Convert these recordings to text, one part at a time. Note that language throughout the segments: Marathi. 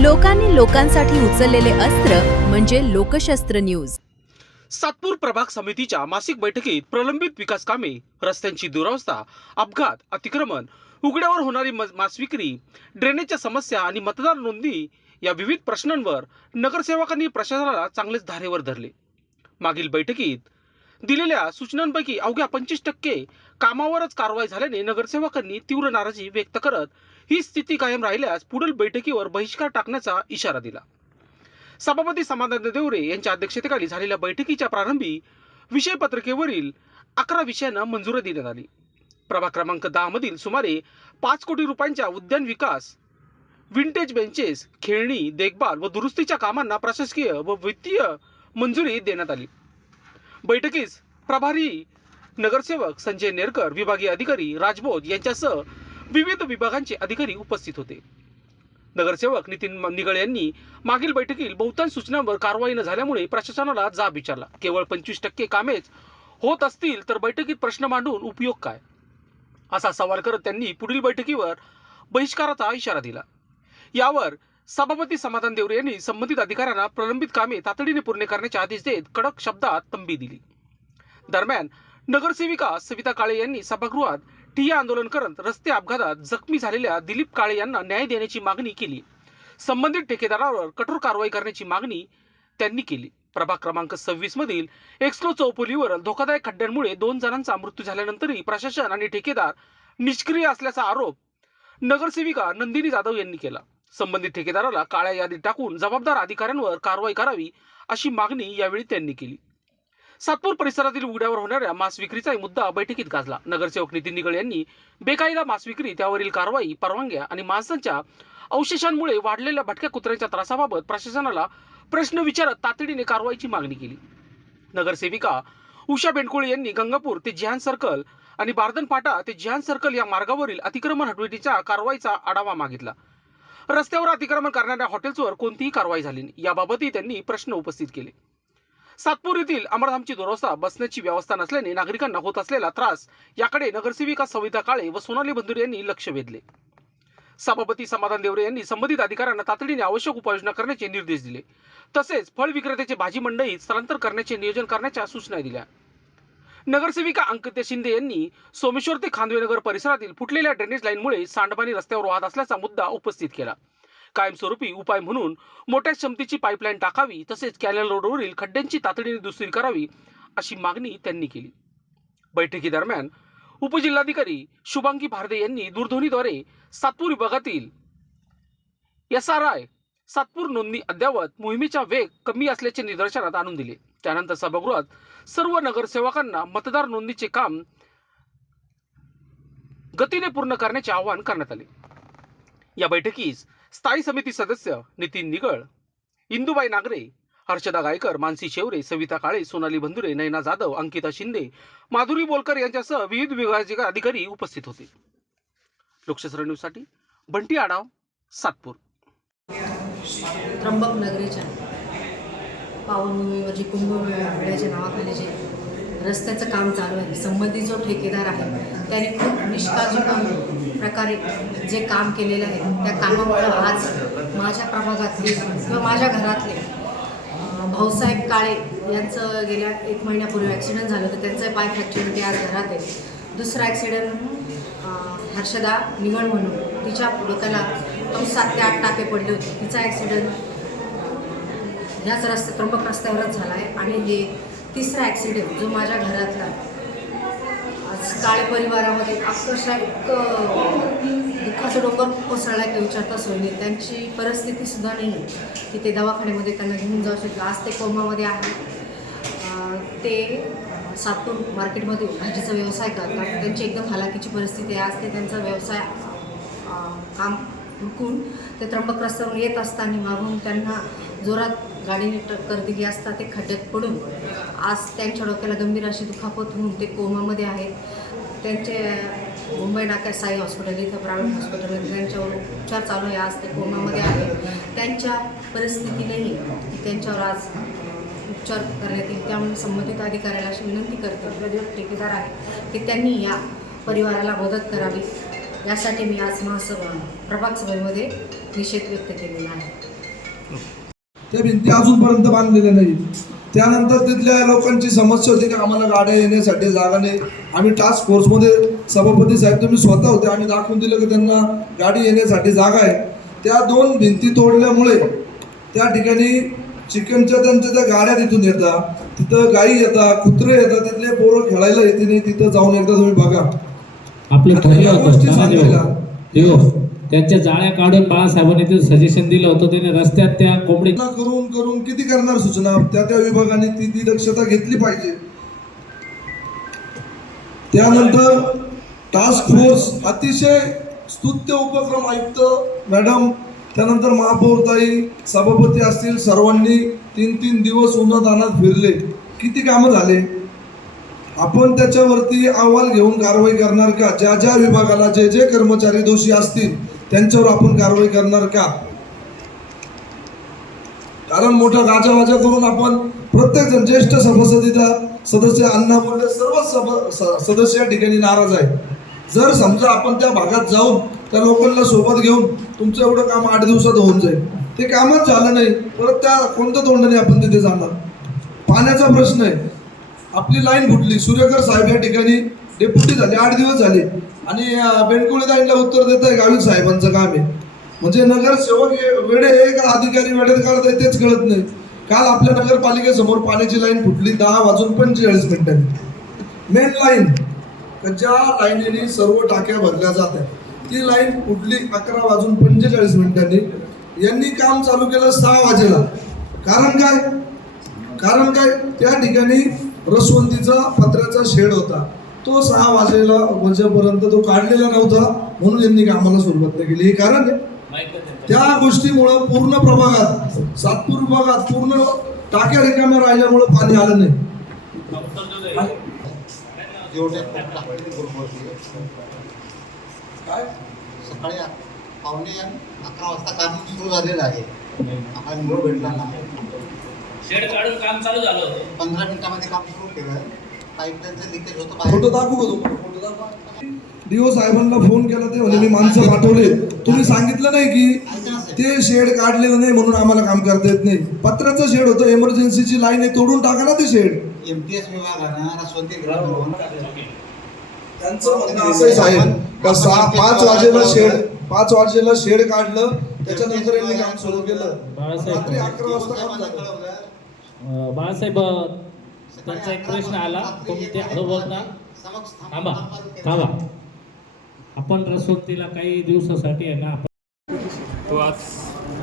लोकांनी लोकांसाठी उचललेले अस्त्र म्हणजे लोकशस्त्र न्यूज। सातपूर प्रभाग समितीच्या मासिक बैठकीत प्रलंबित विकास कामे, रस्त्यांची दुरावस्था, अपघात, अतिक्रमण, उघड्यावर होणारी मांस विक्री, ड्रेनेजच्या समस्या आणि मतदार नोंदणी या विविध प्रश्नांवर नगरसेवकांनी प्रशासनाला चांगलेच धारेवर धरले। मागील बैठकीत दिलेल्या सूचनांपैकी अवघ्या 25% कामावरच कारवाई झाल्याने नगरसेवकांनी तीव्र नाराजी व्यक्त करत ही स्थिती कायम राहिल्यास पुढील बैठकीवर बहिष्कार टाकण्याचा इशारा दिला। सभापती समाधान देवरे यांच्या अध्यक्षतेखाली झालेल्या बैठकीच्या प्रारंभी विषय पत्रिकेवरील 11 विषयांना मंजुरी देण्यात आली। प्रभाग क्रमांक 10 मधील सुमारे 5 कोटी रुपयांच्या उद्यान विकास, विंटेज बेंचेस, खेळणी, देखभाल व दुरुस्तीच्या कामांना प्रशासकीय व वित्तीय मंजुरी देण्यात आली। बैठकीस प्रभारी नगरसेवक संजय नेरकर, विभागीय अधिकारी राजबोध यांच्यासह विविध विभागांचे अधिकारी उपस्थित होते। नगरसेवक नितीन निगळ यांनी मागील बैठकीत बहुतांश सूचनांवर कारवाई न झाल्यामुळे प्रशासनाला जाब विचारला। केवळ 25% कामेच होत असतील तर बैठकीत प्रश्न मांडून उपयोग काय, असा सवाल करत त्यांनी पुढील बैठकीवर बहिष्काराचा इशारा दिला। यावर सभापती समाधान देवरे यांनी संबंधित अधिकाऱ्यांना प्रलंबित कामे तातडीने पूर्ण करण्याचे आदेश देत कडक शब्दात तंबी दिली। दरम्यान नगरसेविका सविता काळे यांनी सभागृहात ठिय्या आंदोलन करत रस्ते अपघातात जखमी झालेल्या दिलीप काळे यांना न्याय देण्याची मागणी केली। संबंधित ठेकेदारावर कठोर कारवाई करण्याची मागणी त्यांनी केली। प्रभाग क्रमांक 26 मधील एक्सलो चौपोलीवर धोकादायक खड्ड्यांमुळे 2 जणांचा मृत्यू झाल्यानंतरही प्रशासन आणि ठेकेदार निष्क्रिय असल्याचा आरोप नगरसेविका नंदिनी जाधव यांनी केला। संबंधित ठेकेदाराला काळ्या यादीत टाकून जबाबदार अधिकाऱ्यांवर कारवाई करावी अशी मागणी यावेळी त्यांनी केली। सातपूर परिसरातील उघड्यावर होणाऱ्या मांस विक्रीचा मुद्दा बैठकीत गाजला। नगरसेवक नितीन निगळ यांनी बेकायदा मांस विक्री, त्यावरील कारवाई, परवानग्या आणि मांसाच्या अवशेषांमुळे वाढलेल्या भटक्या कुत्र्यांच्या त्रासाबाबत प्रशासनाला प्रश्न विचारत तातडीने कारवाईची मागणी केली। नगरसेविका उषा बेंडकोळे यांनी गंगापूर ते जिहान सर्कल आणि बार्दन फाटा ते जिहान सर्कल या मार्गावरील अतिक्रमण हटवण्याच्या कारवाईचा आढावा मागितला। रस्त्यावर अतिक्रमण करणाऱ्या हॉटेल्सवर कोणतीही कारवाई झाली नाही, याबाबतही त्यांनी प्रश्न उपस्थित केले। सातपूर येथील अमरधामची दुरावस्था, बसण्याची व्यवस्था नसल्याने नागरिकांना होत असलेला त्रास याकडे नगरसेविका सविता काळे व सोनाली बंधुरे यांनी लक्ष वेधले। सभापती समाधान देवरे यांनी संबंधित अधिकाऱ्यांना तातडीने आवश्यक उपाययोजना करण्याचे निर्देश दिले। तसेच फळ विक्रेत्याचे भाजी मंडईत स्थलांतर करण्याचे नियोजन करण्याच्या सूचना दिल्या। नगरसेविका अंकिता शिंदे यांनी सोमेश्वर ते खांदवेनगर परिसरातील फुटलेल्या ड्रेनेज लाईनमुळे सांडपाणी रस्त्यावर वाहत असल्याचा मुद्दा उपस्थित केला। कायमस्वरूपी उपाय म्हणून मोठ्या क्षमतेची पाईपलाईन टाकावी, तसेच कॅनल रोडवरील खड्ड्यांची तातडीने दुरुस्ती करावी अशी मागणी त्यांनी केली। बैठकीदरम्यान उपजिल्हाधिकारी शुभांगी भारदे यांनी दूरध्वनीद्वारे सातपूर विभागातील SRI सातपूर नोंदणी अद्ययावत मोहिमेचा वेग कमी असल्याचे निदर्शनास आणून दिले। त्यानंतर सभागृहात सर्व नगरसेवकांना मतदार नोंदणीचे काम गतीने पूर्ण करण्याचे आवाहन करण्यात आले। या बैठकीस स्थायी समिती सदस्य नितीन निगळ, इंदुबाई नागरे, हर्षदा गायकर, मानसी शेवरे, सविता काळे, सोनाली बंधुरे, नयना जाधव, अंकिता शिंदे, माधुरी बोलकर यांच्यासह विविध विभागाचे अधिकारी उपस्थित होते। लोकशास्त्र न्यूजसाठी बंटी आडाव, सातपूर। त्र्यंबक नगरीच्या पावनभूमीवर जी कुंभमेळ्याच्या नावाखाली जे रस्त्याचं काम चालू आहे, संबंधित जो ठेकेदार आहे त्याने खूप निष्काळजीपणे प्रकारे जे काम केलेलं आहे, त्या कामामुळे आज माझ्या प्रभागातले किंवा माझ्या घरातले भाऊसाहेब काळे यांचं गेल्या 1 महिन्यापूर्वी ॲक्सिडेंट झालं, तर त्यांचं पाय फ्रॅक्चर ते आज घरात आहे। दुसरा ॲक्सिडेंट हर्षदा निगळ म्हणून तिच्या डोक्याला 7 ते 8 टाके पडले होते, तिचा ॲक्सिडेंट ह्याच त्र्यंबक रस्त्यावरच झाला आहे। आणि हे तिसरा ॲक्सिडेंट जो माझ्या घरातला आज काळे परिवारामध्ये अक्षरशः दुःखाचा डोंगर कोसळला की विचारता सोय नाही। त्यांची परिस्थितीसुद्धा नाही आहे की ते दवाखान्यामध्ये त्यांना घेऊन जाऊ शकतात। आज ते कोमामध्ये आहे। ते सातपूर मार्केटमध्ये भाजीचा व्यवसाय करतात, त्यांची एकदम हलाखीची परिस्थिती आहे। आज ते त्यांचा व्यवसाय काम रुकून ते त्र्यंबक रस्त्यावरून येत असताना मागून त्यांना जोरात गाडीने टक्कर दिली असता ते खड्ड्यात पडून आज त्यांच्या डोक्याला गंभीर अशी दुखापत होऊन ते कोमामध्ये आहेत। त्यांचे मुंबई नाक्यात साई हॉस्पिटल इथं प्रायव्हेट हॉस्पिटलमध्ये त्यांच्यावर उपचार चालू आहे। आज ते कोमामध्ये आहे। त्यांच्या परिस्थितीनेही त्यांच्यावर आज उपचार करण्यात येईल। त्यामुळे संबंधित अधिकाऱ्याला अशी विनंती करते, जो ठेकेदार आहे की त्यांनी या परिवाराला मदत करावी। यासाठी मी आज प्रभाग सभेमध्ये निषेध व्यक्त केलेला आहे. त्या भिंती अजूनपर्यंत बांधलेल्या नाही. त्यानंतर तिथल्या लोकांची समस्या होती की आम्हाला गाड्या येण्यासाठी जागा नाही. आम्ही टास्क फोर्समध्ये सभापती साहेब तुम्ही स्वतः होते, आम्ही दाखवून दिलं की त्यांना गाडी येण्यासाठी जागा आहे. त्या 2 भिंती तोडल्यामुळे त्या ठिकाणी चिकनच्या त्यांच्या त्या गाड्या तिथून येतात, तिथं गायी येतात, कुत्रे येतात, तिथले पोरं खेळायला येते नाही. तिथं जाऊन एकदा तुम्ही बघा. आपलं ठरलं गोष्टी होतं सांगायला त्यांच्या जाळ्या काढून बाळासाहेबांनी ते सजेशन दिलं होतं. त्याने रस्त्यात त्या कोंबडी करून करून किती करणार सूचना, त्या विभागाने ती दक्षता घेतली पाहिजे. त्यानंतर टास्क फोर्स अतिशय स्तुत्य उपक्रम, आयुक्त मॅडम, त्यानंतर महापौरताई, सभापती असतील, सर्वांनी 3-3 दिवस उन्हातान्हात फिरले. किती कामं झाले. आपण त्याच्यावरती अहवाल घेऊन कारवाई करणार का? ज्या ज्या विभागाला जे जे कर्मचारी दोषी असतील त्यांच्यावर आपण कारवाई करणार का? कारण मोठा गाजावाजा करून आपण प्रत्येक जण ज्येष्ठ सदस्य अण्णा बोलले सर्व सदस्य या ठिकाणी नाराज आहे. जर समजा आपण त्या भागात जाऊन त्या लोकांना सोबत घेऊन तुमचं एवढं काम 8 दिवसात होऊन जाईल, ते कामच झालं नाही, परत त्या कोणत्या तोंडाने आपण तिथे जाणार? पाण्याचा प्रश्न आहे. आपली लाईन फुटली. सूर्यकर साहेब या ठिकाणी डेप्युटी झाले, 8 दिवस झाले आणि बेंडकुळे लाईनला उत्तर देत आहे गावित साहेबांचं काम आहे. म्हणजे नगरसेवक वेडे आहे का अधिकारी वेळेत काढत आहे तेच कळत नाही. काल आपल्या नगरपालिकेसमोर पाण्याची लाईन फुटली 10:45 मेन लाईन, ज्या लाईनीने सर्व टाक्या भरल्या जातात, ती लाईन फुटली 11:45. यांनी काम चालू केलं 6 वाजेला. कारण काय त्या ठिकाणी रसवंतीचा पत्र्याचा शेड होता, तो 6 वाजेपर्यंत तो काढलेला नव्हता, म्हणून यांनी कामाला सुरुवात नाही केली. हे कारण आहे. त्या गोष्टीमुळं पूर्ण प्रभागात, सातपूर विभागात पूर्ण टाक्या रिकाम्या राहिल्यामुळं पाणी आलं नाही. काय सकाळी 11:15 वाजता काम सुरू झालेलं आहे. आम्हाला निरोप भेटला ना, शेड काढून काम चालू झालं होतं. 15 मिनिटामध्ये काम सुरू केलं. पाईपलाईनचं लिकेज होतं बाहेर. फोटो दाखवू का तुम्हाला? फोटो दाखवा. डीओ साहेबांना फोन केला ते म्हणजे मी माणसं पाठवले. तुम्ही सांगितलं नाही की ते शेड काढलेलं नाही म्हणून आम्हाला काम करता येत नाही. पत्र्याचं शेड होतं, इमर्जन्सीची लाईन आहे, तोडून टाका ना ते शेड. MTS विभागानं रसवंती ग्राम त्यांचं म्हणणं असं साहेब का 5 वाजेला शेड काढलं, त्याच्यानंतर यांनी काम सुरू केलं. रात्री 11 वाजता काम झालं. बाळासाहेब, त्यांचा एक प्रश्न आला, ते हळूबोलता थांबा. आपण रसवंतीला काही दिवसासाठी आहे ना, तो आज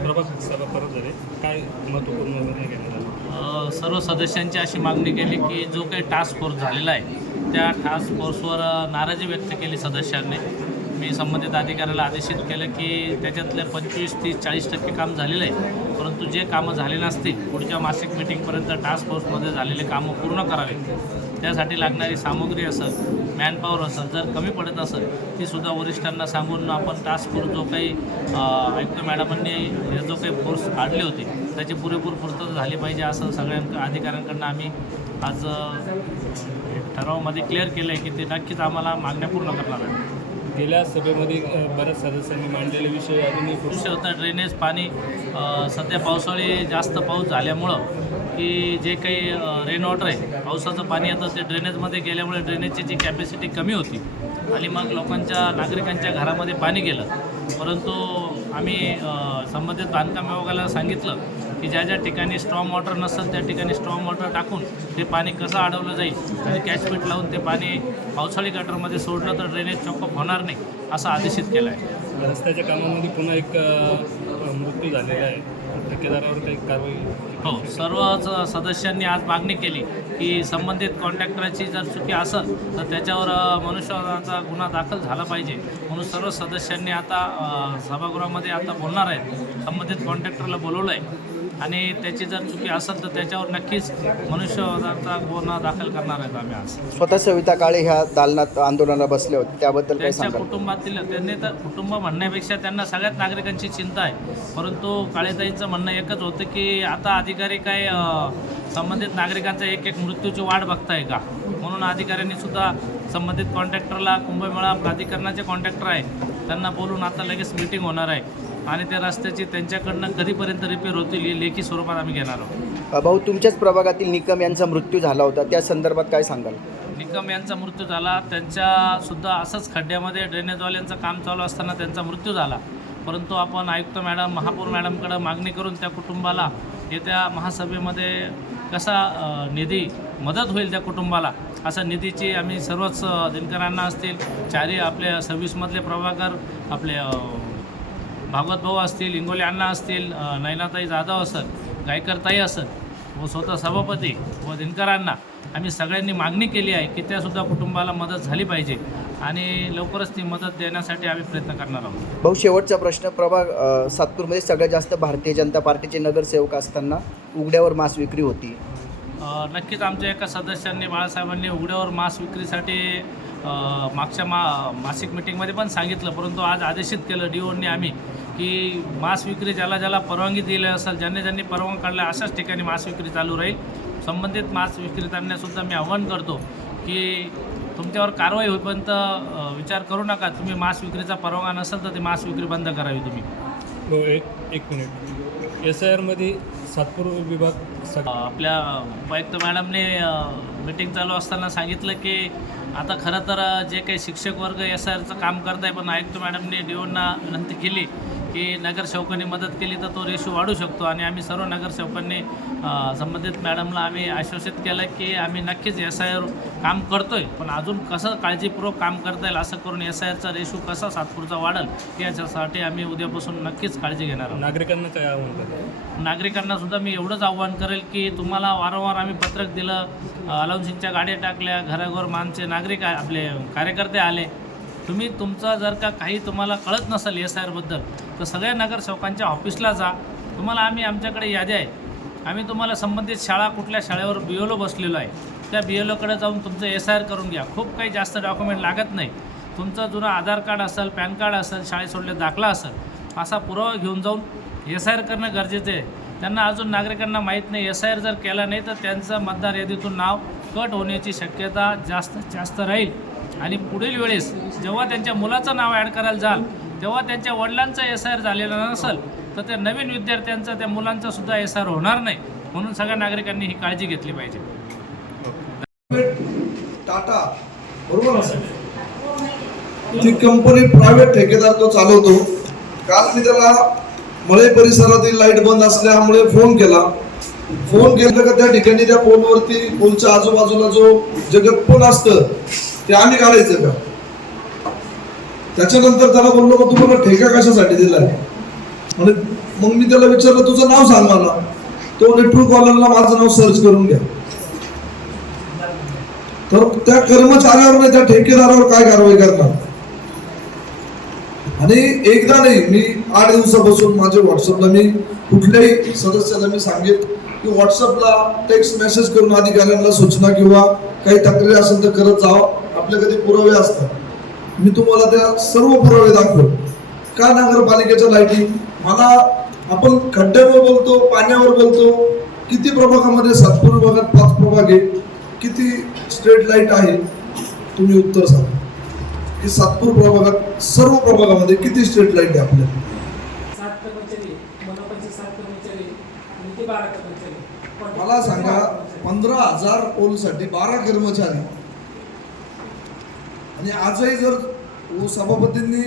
प्रभाग सभा परत झाले, काय महत्त्वपूर्ण निर्णय घेण्यात आला? सर्व सदस्यांची अशी मागणी केली की जो काही टास्क फोर्स झालेला आहे त्या टास्क फोर्सवर नाराजी व्यक्त केली सदस्यांनी. मी संबंधित अधिकाऱ्याला आदेशित केलं की त्याच्यातले 25, 30, 40% काम झालेलं आहे, परंतु जे कामं झाले नसतील पुढच्या मासिक मिटिंगपर्यंत टास्क फोर्समध्ये झालेले कामं पूर्ण करावे. त्यासाठी लागणारी सामुग्री असेल, मॅनपॉवर असेल, जर कमी पडत असेल तीसुद्धा वरिष्ठांना सांगून आपण टास्क फोर्स जो काही आयुक्त मॅडमांनी जो काही फोर्स काढली होती त्याची पुरेपूर पूर्तता झाली पाहिजे असं सगळ्या अधिकाऱ्यांकडनं आम्ही आज ठरावामध्ये क्लिअर केलं आहे की ते नक्कीच आम्हाला मागण्या पूर्ण करणार आहे. गेल्या सभेमध्ये बऱ्याच सदस्यांनी मांडलेले विषय अजूनही विषय होता ड्रेनेज पाणी. सध्या पावसाळी जास्त पाऊस झाल्यामुळं की जे काही रेन वॉटर आहे, पावसाचं पाणी येतं ते ड्रेनेजमध्ये गेल्यामुळे ड्रेनेजची जी कॅपॅसिटी कमी होती आणि मग नागरिकांच्या घरामध्ये पाणी गेलं. परंतु आम्ही संबंधित बांधकाम विभागाला सांगितलं की ज्या ज्या ठिकाणी स्ट्रॉम वॉटर नसेल त्या ठिकाणी स्ट्रॉम वॉटर टाकून ते पाणी कसं अडवलं जाईल आणि कॅचपीट लावून ते पाणी पावसाळी गटरमध्ये सोडलं तर ड्रेनेज चॉकअप होणार नाही असं आदेशित केलं आहे. रस्त्याच्या कामामध्ये पुन्हा एक मृत्यू झालेला आहे, ठेकेदारावर काही कारवाई? हो, सर्वच सदस्यांनी आज मागणी केली की संबंधित कॉन्ट्रॅक्टरची जर चुकी असेल तर त्याच्यावर मनुष्यवधाचा गुन्हा दाखल झाला पाहिजे. म्हणून सर्व सदस्यांनी आता सभागृहामध्ये आता बोलणार आहेत. संबंधित कॉन्ट्रॅक्टरला बोलवलं आहे आणि त्याची जर चुकी असेल तर त्याच्यावर नक्कीच मनुष्यवधाचा गुन्हा दाखल करणार आहेत. आम्ही आज स्वतः सविता काळे ह्या दालनात आंदोलनाला बसले होते, त्याबद्दल काय त्यांच्या सांगाल? कुटुंबातील त्यांनी तर कुटुंब म्हणण्यापेक्षा त्यांना सगळ्यात नागरिकांची चिंता आहे. परंतु काळेताईंचं म्हणणं एकच होतं की आता अधिकारी काय संबंधित नागरिकांचा एक मृत्यूची वाट बघताय का, म्हणून अधिकाऱ्यांनी सुद्धा संबंधित कॉन्ट्रॅक्टरला, कुंभमेळा प्राधिकरणाचे कॉन्ट्रॅक्टर आहे त्यांना बोलून आता लगेच मीटिंग होणार आहे आणि त्या रस्त्याची त्यांच्याकडनं कधीपर्यंत रिपेअर होतील ही लेखी स्वरूपात आम्ही घेणार आहोत. भाऊ, तुमच्याच प्रभागातील निकम यांचा मृत्यू झाला होता, त्या संदर्भात काय सांगाल? निकम यांचा मृत्यू झाला, त्यांच्यासुद्धा असंच खड्ड्यामध्ये ड्रेनेजवाल्यांचं काम चालू असताना त्यांचा मृत्यू झाला. परंतु आपण आयुक्त मॅडम, महापौर मॅडमकडं मागणी करून त्या कुटुंबाला येत्या महासभेमध्ये कसा निधी मदत होईल त्या कुटुंबाला असा निधीची आम्ही सर्वच दिनकरांना असतील, चारही आपल्या 26मधले प्रभाकर, आपले भागवत भाऊ असतील, इंगोले अण्णा असतील, नयनाताई जाधव असेल, गायकरताई असेल व स्वतः सभापती व दिनकरांना आम्ही सगळ्यांनी मागणी केली आहे की त्यासुद्धा कुटुंबाला मदत झाली पाहिजे आणि लवकरच ती मदत देण्यासाठी आम्ही प्रयत्न करणार आहोत. भाऊ, शेवटचा प्रश्न. प्रभाग सातपूरमध्ये सगळ्यात जास्त भारतीय जनता पार्टीचे नगरसेवक असताना उघड्यावर मांस विक्री होती. नक्कीच आमच्या एका सदस्यांनी, बाळासाहेबांनी उघड्यावर मांस विक्रीसाठी मागच्या मासिक मिटिंगमध्ये पण सांगितलं, परंतु आज आदेशित केलं डीओनी आम्ही की मांस विक्री ज्याला ज्याला परवानगी दिली असेल, ज्यांनी परवानगी काढल्या अशाच ठिकाणी मांस विक्री चालू राहील. संबंधित मांस विक्रेत्यांनासुद्धा मी आवाहन करतो की तुमच्यावर कारवाई होईपर्यंत विचार करू नका. तुम्ही मांस विक्रीचा परवाना नसेल तर ती मांस विक्री बंद करावी तुम्ही. हो, एक मिनिट. SIRमध्ये सातपूर विभाग आपल्या उपायुक्त मॅडमने मीटिंग चालू असताना सांगितलं की आता खरं तर जे काही शिक्षक वर्ग SIRचं काम करत आहे, पण आयुक्त मॅडमने डीओना विनंती केली की नगरसेवकांनी मदत केली तर तो रेशो वाढू शकतो आणि आम्ही सर्व नगरसेवकांनी संबंधित मॅडमला आम्ही आश्वासित केलं की आम्ही नक्कीच SIR काम करतो आहे, पण अजून कसं काळजीपूर्वक काम करता येईल असं करून SIRचा रेशो कसा सातपूरचा वाढेल याच्यासाठी आम्ही उद्यापासून नक्कीच काळजी घेणार आहोत. नागरिकांना काय आव्हान करतो? नागरिकांनासुद्धा मी एवढंच आव्हान करेल की तुम्हाला वारंवार आम्ही पत्रक दिलं, अलाउन्सिंगच्या गाड्या टाकल्या, घराघर मानचे नागरिक आपले कार्यकर्ते आले. तुम्ही तुमचं जर का काही तुम्हाला कळत नसेल SIRबद्दल तर सगळ्या नगरसेवकांच्या ऑफिसला जा. तुम्हाला आम्ही आमच्याकडे यादी आहे, आम्ही तुम्हाला संबंधित शाळा कुठल्या शाळेवर BLO बसलेलो आहे त्या BLOकडे जाऊन तुमचं SIR करून घ्या. खूप काही जास्त डॉक्युमेंट लागत नाही. तुमचं जुनं आधार कार्ड असेल, पॅन कार्ड असेल, शाळेत सोडले दाखला असेल, असा पुरावा घेऊन जाऊन SIR करणं गरजेचं आहे. त्यांना अजून नागरिकांना माहीत नाही. SIR जर केला नाही तर त्यांचं मतदार यादीतून नाव कट होण्याची शक्यता जास्तीत जास्त राहील आणि पुढील वेळेस जेव्हा त्यांच्या मुलाचं नाव ॲड करायला जाल तेव्हा त्यांच्या वडिलांचा SIR झालेला नसेल तर त्या नवीन विद्यार्थ्यांचा, त्या मुलांचा सुद्धा SIR होणार नाही. म्हणून सगळ्या नागरिकांनी ही काळजी घेतली पाहिजे. टाटा बरोबर असेल, ती कंपनी प्रायव्हेट ठेकेदार तो चालवतो. काल मी त्याला मळे परिसरातील लाईट बंद असल्यामुळे फोन केला का त्या ठिकाणी त्या पोलवरती, पोलच्या आजूबाजूला जो जगत पोल असतं ते आम्ही काढायचं का? त्याच्यानंतर त्याला बोललो मग तुम्हाला ठेका कशासाठी दिलाय? म्हणजे मग मी त्याला विचारलं तुझं नाव सांग मला. तो नेटवर्क वाल्यांना माझं नाव सर्च करून घ्या. तर त्या कर्मचाऱ्यावर नाही त्या ठेकेदारावर काय कारवाई करणार? आणि एकदा नाही, मी 8 दिवसापासून माझ्या व्हॉट्सअपला मी कुठल्याही सदस्याला मी सांगेन की व्हॉट्सअपला टेक्स्ट मेसेज करून अधिकाऱ्यांना सूचना किंवा काही तक्रारी असेल तर करत जावं. आपल्या कधी पुरावे असतात, मी तुम्हाला त्या सर्व पुरावे दाखवतो. का नगरपालिकेच्या लाईटिंग, मला आपण खड्ड्यावर बोलतो, पाण्यावर बोलतो, किती प्रभागामध्ये सातपूर विभागात 5 प्रभाग आहे, किती स्ट्रीट लाईट आहे? तुम्ही उत्तर सांगा की सातपूर प्रभागात सर्व प्रभागामध्ये किती स्ट्रीट लाईट आहे आपल्या? 7 कर्मचारी, मनपाचे 7 कर्मचारी आणि ते 12 कर्मचारी. मला सांगा 15,000 पोलसाठी 12 कर्मचारी. आणि आजही जर सभापतींनी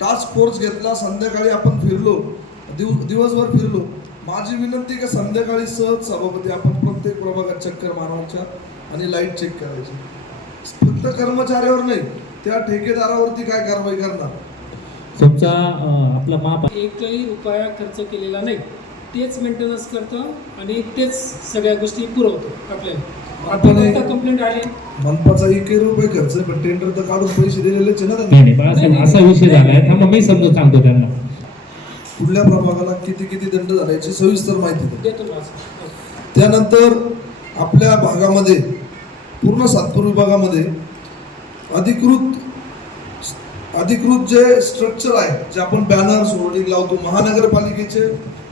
टास्क फोर्स घेतला, संध्याकाळी आपण फिरलो, दिवसभर फिरलो, माझी विनंती की संध्याकाळी सहज सभापती आपण प्रत्येक प्रभागात चक्कर मारवायच्या आणि लाईट चेक करायची. फक्त कर्मचाऱ्यावर नाही, त्या ठेकेदारावरती काय कारवाई करणार? तुमचा आपला माप एकही रुपया खर्च केलेला नाही, तेच मेंटेनन्स करतो आणि तेच सगळ्या गोष्टी पुरवतो आपल्याला. आता कंप्लेंट आली मनपाचा 1 रुपये खर्च, पण टेंडर तर काढून पैसे दिलेलेच आहे ना. नाही बाळासाहेब, असा विषय झालाय. थांबा, मी समजून सांगतो त्यांना. कुठल्या प्रभागाला किती दंड झाला याची सविस्तर माहिती द्या. देतो माझं. त्यानंतर आपल्या भागामध्ये, पूर्ण सातपूर विभागामध्ये अधिकृत जे स्ट्रक्चर आहे, जे आपण बॅनर्स होर्डिंग लावतो, महानगरपालिकेचे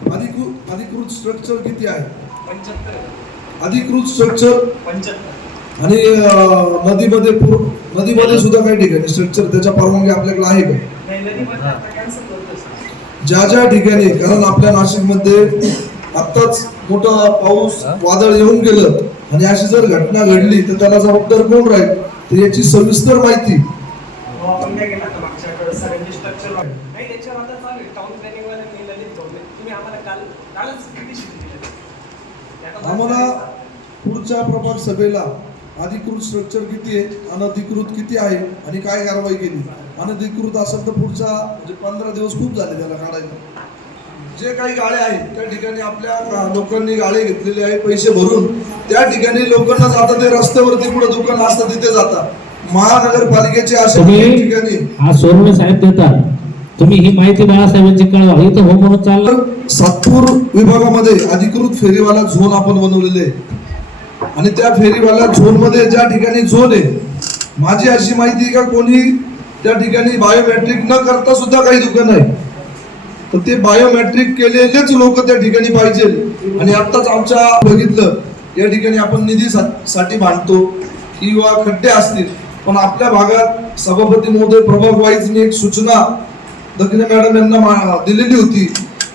अधिकृत स्ट्रक्चर किती आहे? 75. अधिकृत स्ट्रक्चर 75. आणि नदीमध्ये नदीमध्ये सुद्धा काही ठिकाणी स्ट्रक्चर त्याच्या परवानगी आपल्याकडे आहे का? ज्या ज्या ठिकाणी, कारण आपल्या नाशिकमध्ये आत्ताच मोठा पाऊस वादळ येऊन गेलं आणि अशी जर घटना घडली तर त्याला जबाबदार कोण राहील, तर याची सविस्तर माहिती आम्हाला पुढच्या प्रभाग सभेला अधिकृत स्ट्रक्चर किती आहे, अनधिकृत किती आहे आणि काय कारवाई केली. अनधिकृत असेल तर पुढचा म्हणजे 15 दिवस खूप झाले त्याला काढायला. जे काही गाळे आहेत त्या ठिकाणी आपल्या लोकांनी गाळे घेतलेले आहे पैसे भरून, त्या ठिकाणी लोकांना जातात ते रस्त्यावरती पुढे दुकान असतात तिथे जातात. महानगरपालिकेचे अशा ठिकाणी हा सोनवणे साहेब देतात, तुम्ही ही माहिती बाळासाहेबांची कळवा. इथं हो म्हणून चाललं. सातपूर विभागामध्ये अधिकृत फेरीवाला झोन आपण बनवलेले आहे आणि त्या फेरीवाला झोन मध्ये ज्या ठिकाणी झोन आहे, माझी अशी माहिती का कोणी त्या ठिकाणी बायोमेट्रिक न करता सुद्धा काही दुकान आहे, तर ते बायोमेट्रिक केलेलेच लोक त्या ठिकाणी पाहिजे. आणि आत्ताच आमच्या बघितलं या ठिकाणी आपण निधी साठी बांधतो किंवा खड्डे असतील, पण आपल्या भागात सभापती महोदय प्रभाग वाईजने एक सूचना दक्षिणे मॅडम यांना दिलेली होती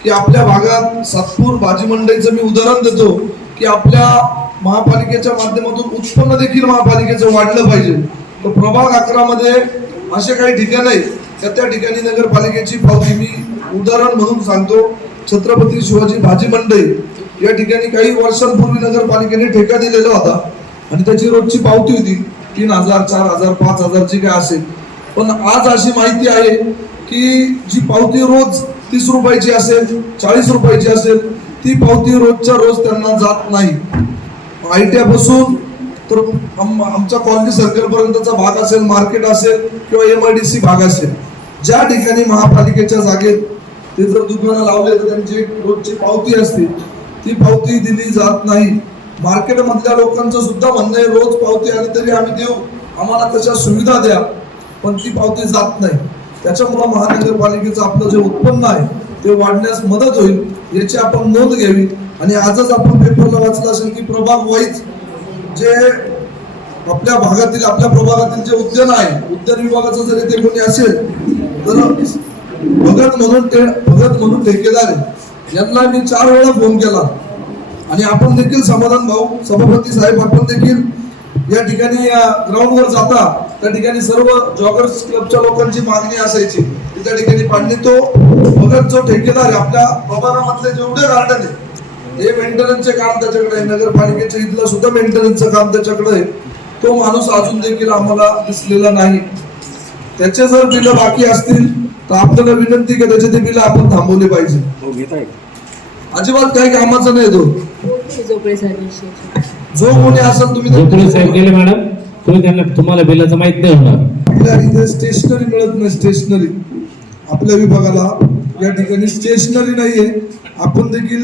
की आपल्या भागात सातपूर भाजी मंडईचं मी उदाहरण देतो की आपल्या महापालिकेच्या माध्यमातून उत्पन्न देखील महापालिकेचं वाढलं पाहिजे. तर प्रभाग 11 मध्ये असे काही ठिकाण आहेत त्या ठिकाणी नगरपालिकेची पावती, मी उदाहरण म्हणून सांगतो, छत्रपती शिवाजी भाजी मंडई या ठिकाणी काही वर्षांपूर्वी नगरपालिकेने ठेका दिलेला होता आणि त्याची रोजची पावती होती 3000, 4000, 5000 जी काय असेल. पण आज अशी माहिती आहे की जी पावती रोज 30 रुपयाची असेल, 40 रुपयाची असेल, ती पावती रोजच्या रोज त्यांना जात नाही. ITI पासून तर आमच्या कॉलनी सर्कल पर्यंतचा भाग असेल, मार्केट असेल किंवा MIDC भाग असेल, ज्या ठिकाणी महापालिकेच्या जागेत ते जर दुकानं लावले तर त्यांची एक रोजची पावती असते, ती पावती दिली जात नाही. मार्केटमधल्या लोकांचं सुद्धा म्हणणं आहे रोज पावती आली तरी आम्ही देऊ, आम्हाला तशा सुविधा द्या, पण ती पावती जात नाही. त्याच्यामुळे महानगरपालिकेचं आपलं जे उत्पन्न आहे ते वाढण्यास मदत होईल, याची आपण नोंद घ्यावी. आणि आजच आपण पेपरला वाचलं असेल की प्रभाग वाईज जे आपल्या भागातील, आपल्या प्रभागातील जे उद्यान आहे, उद्यान विभागाचं जरी ते कोणी असेल तर भगत म्हणून ठेकेदार आहे, यांना मी 4 वेळा फोन केला आणि आपण देखील समाधान भाऊ सभापती साहेब आपण देखील या ठिकाणी ग्राउंडवर जाता त्या ठिकाणी सर्व जॉगर्स क्लबच्या लोकांची मागणी असायची की त्या ठिकाणी पाडणी. तो भगत जो ठेकेदार आहे आपल्या प्रभागामधले जेवढे गार्डन आहे हे मेंटेनन्सचे काम त्याच्याकडे आहे, नगरपालिकेच्या इथलं सुद्धा मेंटेनन्सचं काम त्याच्याकडे आहे. तो माणूस अजून देखील आम्हाला दिसलेला नाही. त्याचे जर बिलं बाकी असतील तर आपल्याला विनंती की त्याचे ते बिलं आपण थांबवले पाहिजे. अजिबात काही कामाचं नाही तो. जो कोणी असेल तुम्ही साहेब गेले मॅडम, तुम्ही त्यांना तुम्हाला बिलाचं माहित नाही होणार. आपल्या इथे स्टेशनरी मिळत नाही. स्टेशनरी आपल्या विभागाला या ठिकाणी स्टेशनरी नाहीये. आपण देखील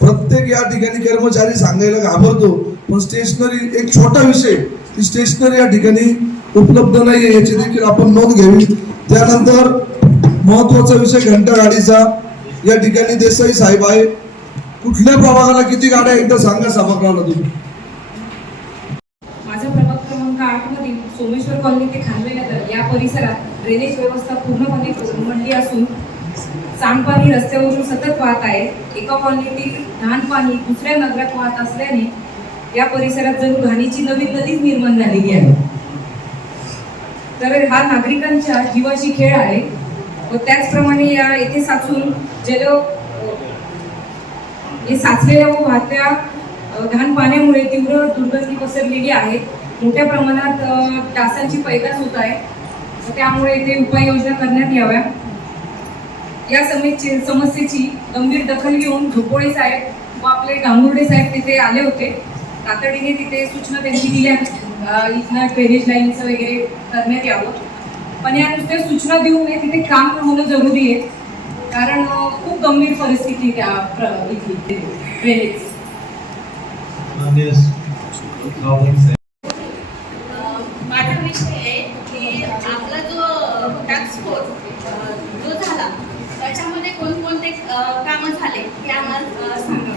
प्रत्येक या ठिकाणी कर्मचारी सांगायला घाबरतो, पण स्टेशनरी एक छोटा विषय, ती स्टेशनरी या ठिकाणी उपलब्ध नाहीये, याची देखील आपण नोंद घ्यावी. त्यानंतर महत्वाचा विषय घंटा गाडीचा. या ठिकाणी देसाई साहेब आहे, कुठल्या प्रभागाला किती गाड्या एकदा सांगा सभागृहाला तुम्ही. माझा प्रभाग क्रमांक 8 मधील सोमेश्वर कॉलनी ते खानवेनगर या परिसरात ड्रेनेज व्यवस्था पूर्णपणे कोसळली असून सांडपाणी रस्त्यावरून सतत वाहत आहे. एका कॉलनीतील घाण पाणी दुसऱ्या नगरात वाहत असल्याने या परिसरात जणू घाणीची नवीन नदीच निर्माण झालेली आहे. तर हा नागरिकांच्या जीवाची खेळ आहे व त्याचप्रमाणे या येथे साचून साचलेल्या व वाहत्या घाण पाण्यामुळे तीव्र दुर्गंधी पसरलेली आहे. मोठ्या प्रमाणात डासांची पैदास होत आहे, त्यामुळे इथे उपाययोजना करण्यात याव्या. या समस्येची गंभीर दखल घेऊन झोपोळे साहेब व आपले गांगुर्डे साहेब तिथे आले होते. तातडीने तिथे सूचना त्यांनी दिल्या इथनं ड्रेनेज लाईनचं वगैरे करण्यात यावं. पण या नुसत्या सूचना देऊ नये, तिथे काम होणं जरुरी आहे, कारण खूप गंभीर परिस्थिती त्या इथली ड्रेनेज. माझा विषय आहे की आपला जो टास्क फोर्स जो झाला त्याच्यामध्ये कोणकोणते कामं झाले हे आम्हाला सांगा.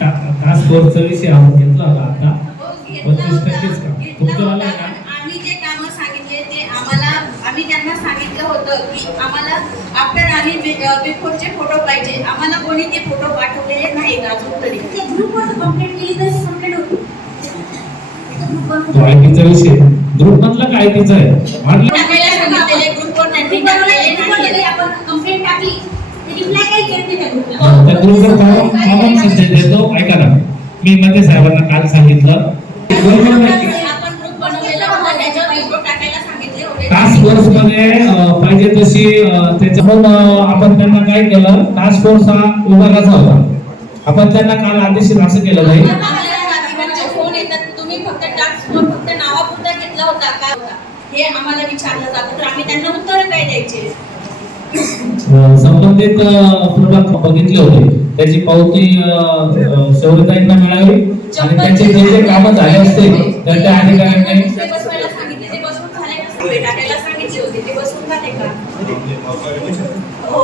टास्क फोर्सचा विषय आपण घेतला होता आता. घेतला 25% होता का? घेतला तुमचं होता आलंय का? पण आम्ही जे कामं सांगितले ते आम्ही त्यांना सांगितलं होतं की आम्हाला आफ्टर आणि बिफोरचे फोटो पाहिजे. आम्हाला कोणी ते फोटो पाठवलेले नाहीत अजून तरी. ग्रुपवर कंप्लेंट केली तर कंप्लेंट होती. आयटीचा विषय ग्रुप मधला काय आयटीचा आहे म्हटलं टाकायला सांगितलेले ग्रुपवर त्यांनी टाकलेले नाही. आपण कंप्लेंट टाकली रिप्लाय काही देत नाही त्या ग्रुपला. त्या ग्रुपवर कॉमन संदेश देतो. ऐका ना, मी मध्ये साहेबांना काल सांगितलं आपण ग्रुप बनवलेला होता त्याच्यावर फोटो टाकायला सांगितले होते. टास्क फोर्स मध्ये पाहिजे तशी त्याच्यामुळे आपण त्यांना काय केलं, टास्क फोर्स हा विभागाचा होता. आपण त्यांना काल आदेशित असं केलं नाही, नागरिकांचे फोन येतात तुम्ही फक्त टास्क फोर्स फक्त नावापुरता घेतला होता का हे आम्हाला विचारलं जातं तर आम्ही त्यांना उत्तर काय द्यायचे. संबंधित प्रभाग बघितले होते, त्याची पावती सेवताईंना मिळावी आणि त्यांचे जे जे कामं झाले असतील तर त्या अधिकाऱ्यांनी ते बसवायला सांगितले ते बसून झाले का सभे टाकायला सांगितले होते ते बसून झाले का. हो